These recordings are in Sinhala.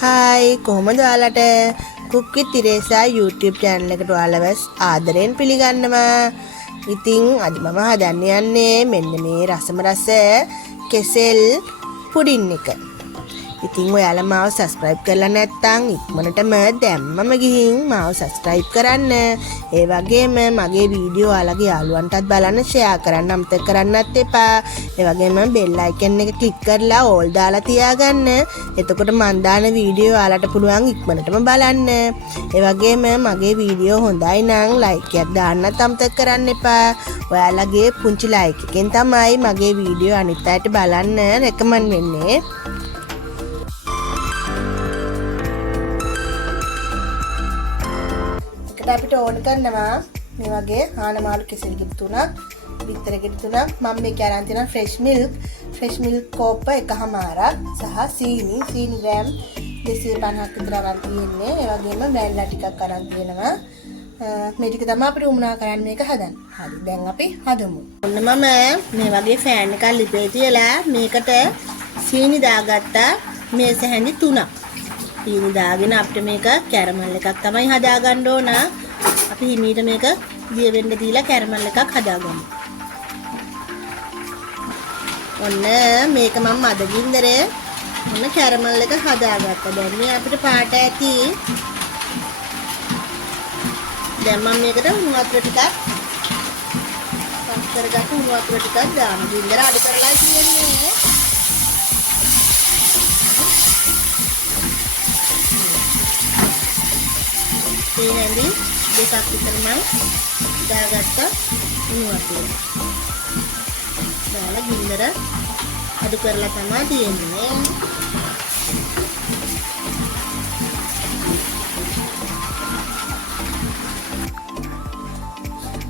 Hai, කොහොමද ඔයාලට Cook with Teresa YouTube channel එකට ඔයාලව ආදරයෙන් පිළිගන්නවා. ඉතින් අද මම හදන්න යන්නේ මෙන්න මේ රසම රස කෙසෙල් පුඩින් එක. ඉතින් ඔයාලා මාව subscribe කරලා නැත්නම් ඉක්මනටම දැම්මම ගිහින් මාව subscribe කරන්න. ඒ වගේම මගේ වීඩියෝ ඔයාලගේ යාළුවන්ටත් බලන්න share කරන්න අමතක කරන්නත් එපා. ඒ වගේම bell icon එක click කරලා all දාලා තියාගන්න. එතකොට මම දාන වීඩියෝ ඔයාලට පුළුවන් ඉක්මනටම බලන්න. ඒ වගේම මගේ වීඩියෝ හොඳයි නම් like එකක් දාන්නත් අමතක කරන්න එපා. ඔයාලගේ පුංචි like එකෙන් තමයි මගේ වීඩියෝ අනිත් අයට බලන්න recommend වෙන්නේ. අපිට ඕන කරනවා මේ වගේ හානමාළු කෙසෙල් ගෙඩි තුනක්, බිත්තර ගෙඩි තුනක්, මම මේක අරන් තියෙනවා fresh milk කෝප්ප එකමාරක් සහ සීනි ග්‍රෑම් 250ක් විතර අරන් තියෙන්නේ. ඒ වගේම මැල්ලා ටිකක් අරන් තියෙනවා. මේ ටික තමයි අපිට උමනා කරන්න මේක හදන්න. හරි, දැන් අපි හදමු. ඔන්න මම මේ වගේ ෆෑන් එකක් ලිපේ තියලා මේකට සීනි දාගත්තා මේස හැඳි 3ක්. සීනි දාගෙන අපිට මේක කැරමල් එකක් තමයි හදාගන්න ඕන. අපි හිමීට මේක දිය වෙන්න දීලා කැරමල් එකක් හදාගමු. ඔන්න මේක මම මද ගින්දරේ ඔන්න කැරමල් එක හදාගත්තා. දැන් මේ අපිට පාට ඇති. දැන් මම මේකට උණු වතුර ටිකක් පස් කරගත්ත උණු වතුර ටිකක් දානවා. ගින්දර අඩු කරලා තියෙන්නේ. මේ හැඳි දෙකක් විතර මම දාගත්තා උණු වතුර. දාලා ගින්දර අඩු කරලා තමයි තියෙන්නේ.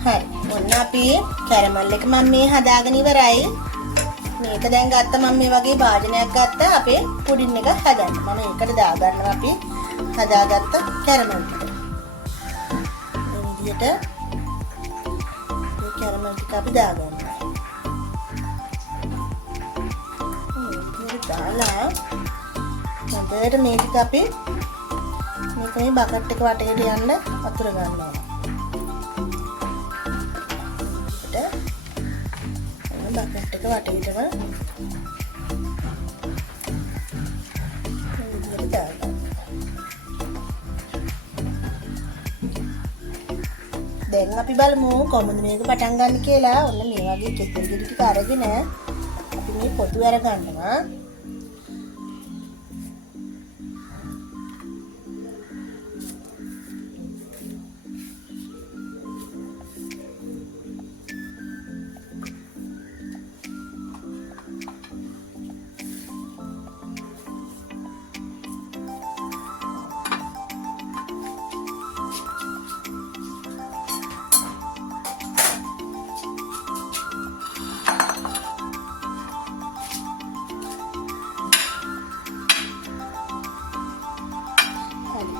හරි, ඔන්න අපි කැරමල් එක මම මේ හදාගෙන ඉවරයි. මේක දැන් ගත්තා මම මේ වගේ භාජනයක් ගත්තා අපේ පුඩින් එක හදන්න. මම ඒකට දාගන්නවා අපි හදාගත්ත කැරමල් ටික. මේ කැරමල් ටික අපි දාගන්නවා. මේ දාලා හොඳට මේ ටික අපි මේක මේ බකට් එක වටේට යන්න වතුර ගන්නවා. බකට් එක වටේටම විදිහට දාගන්න. දැන් අපි බලමු කොහොමද මේක පටන් ගන්න කියලා. ඔන්න මේ වගේ කෙසෙල් ගෙඩි ටික අරගෙන අපි මේ පොතු අර ගන්නවා.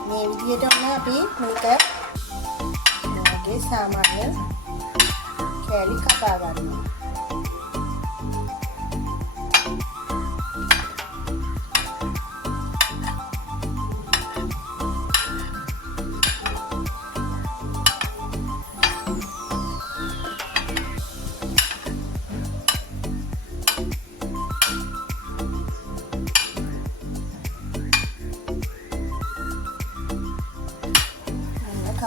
මේ විදිහට ඔන්න අපි මේක වගේ සාමාන්‍ය කෑලි කපා ගන්නවා.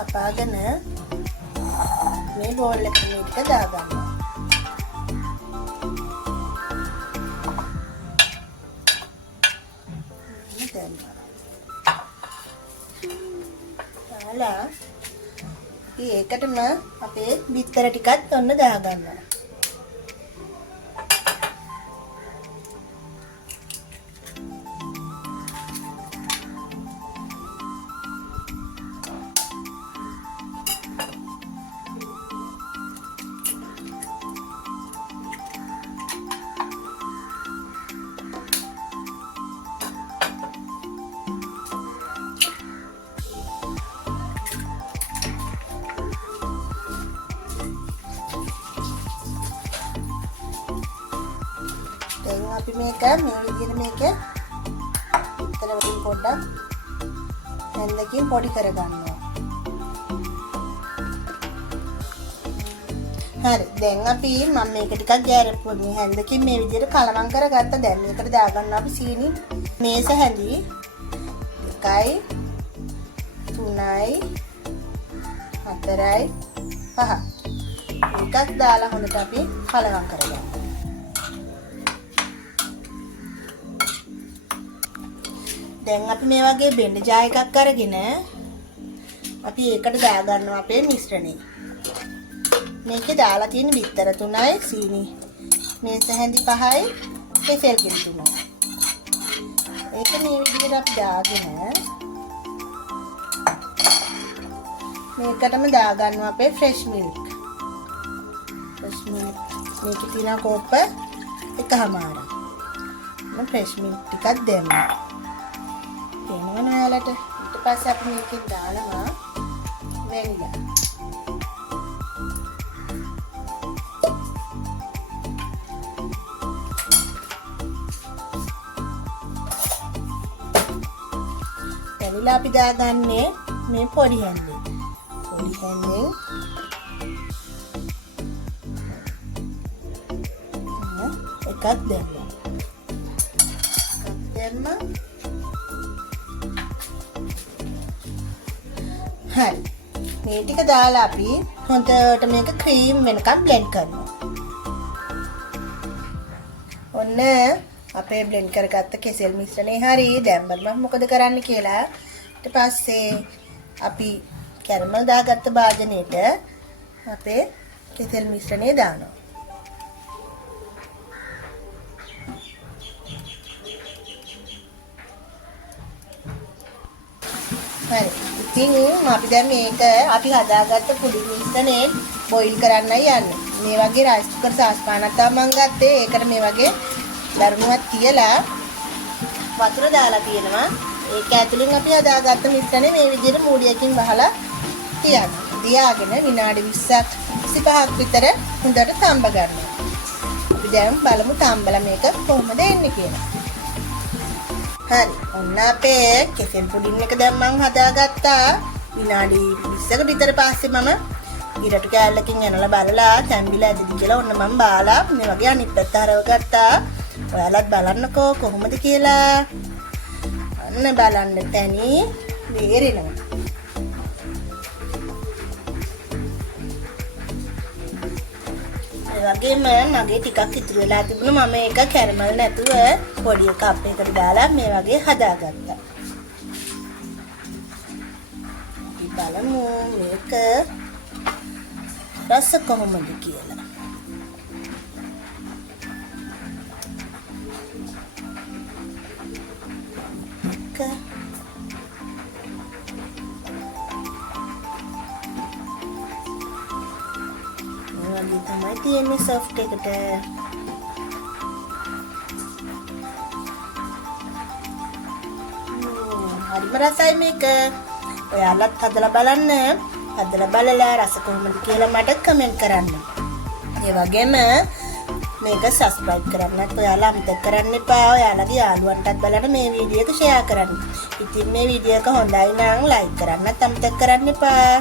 කපාගෙන මේ බෝල් එකට මේ ටික දාගන්නවා. දාලා ඒකටම අපේ බිත්තර ටිකත් ඔන්න දාගන්නවා. අපි මේක මේ විදිහට මේක විතර වලින් පොඩ්ඩක් හැන්දකින් පොඩි කරගන්නවා. හරි දැන් අපි මම මේක ටිකක් ගැරපුවා හැන්දකින් මේ විදිහට කලවම් කරගත්තා. දැන් මේකට දාගන්න අපි සීනි මේස හැඳි 1යි 3යි 4යි 5 එකක් දාලා හොඳට අපි කලවම් කරගන්න. දැන් අපි මේ වගේ බෙන්ඩ ජා එකක් අරගෙන අපි ඒකට දාගන්නවා අපේ මිශ්‍රණය. මේකේ දාලා තියෙන බිත්තර 3යි සීනි මේස හැඳි 5යි කෙසෙල් කිරි 3යි. ඒක මේ විදිහට අපි දාගෙන මේකටම දාගන්නවා අපේ ෆ්‍රෙෂ් මිල්ක්. මේකේ තියෙන කෝප්ප එකමාරක්. මම ෆ්‍රෙෂ් මිල්ක් ටිකක් දැම්මා. එනවා ඔයාලට. ඊට පස්සේ අපි මේකෙන් දානවා වැනිලා. වැනිලා අපි දාගන්නේ මේ පොඩි හැන්දෙන්. පොඩි හැන්දෙන් එකක් දැම්මා. හරි මේ ටික දාලා අපි හොඳට මේක ක්‍රීම් වෙනකම් බ්ලෙන්ඩ් කරනවා. ඔන්න අපේ බ්ලෙන්ඩ් කරගත්ත කෙසෙල් මිශ්‍රණේ හරි. දැන් බලමු මොකද කරන්න කියලා. ඊට පස්සේ අපි කැරමල් දාගත්ත භාජනයේට අපේ කෙසෙල් මිශ්‍රණය දානවා. හරි ඉතින් අපි දැන් මේක අපි හදාගත්ත කුඩු මිශ්‍රණේ බොයිල් කරන්නයි යන්නේ. මේ වගේ රයිස් කුකර් සාස්පානක් තමයි මම ගත්තේ. ඒකට මේ වගේ දරුණුවක් තියලා වතුර දාලා තියෙනවා. ඒක ඇතුලින් අපි හදාගත්ත මිශ්‍රණේ මේ විදිහට මූඩියකින් වහලා තියන්න. තියාගෙන විනාඩි 20ක් 25ක් විතර හොඳට තඹ ගන්නවා. අපි දැන් බලමු තඹලා මේක කොහොමද එන්නේ කියලා. හරි ඔන්න අපේ කෙසෙල් පුඩින් එක දැන් මම හදාගත්තා. විනාඩි 20කට විතර පස්සේ මම ඉරටු කෑල්ලකින් යනලා බලලා තැඹිලා ඇතිද කියලා ඔන්න මම බාලා මේ වගේ අනිත් පැත්ත හරව ගත්තා. ඔයාලත් බලන්නකෝ කොහොමද කියලා. අන්න බලන්න තැනි වේරෙනවා. ඒ වගේම මගේ ටිකක් ඉතුරු වෙලා තිබුණා. මම ඒක කැරමල් නැතුව පොඩි කප් එකකට දාලා මේ වගේ හදාගත්තා. අපි බලමු මේක රස කොහොමද කියලා. වගේ තමයි තියෙන්නේ සොෆ්ට් එකට. හරිම රසයි මේක. ඔයාලත් හදලා බලන්න. හදලා බලලා රස කොහොමද කියලා මට කමෙන්ට් කරන්න. ඒ වගේම මේක සබ්ස්ක්‍රයිබ් කරන්නත් ඔයාලා අමතක කරන්න එපා. ඔයාලගේ යාළුවන්ටත් බලන්න මේ වීඩියෝ එක ෂෙයා කරන්න. ඉතින් මේ වීඩියෝ එක හොඳයි නම් ලයික් කරන්නත් අමතක කරන්න එපා.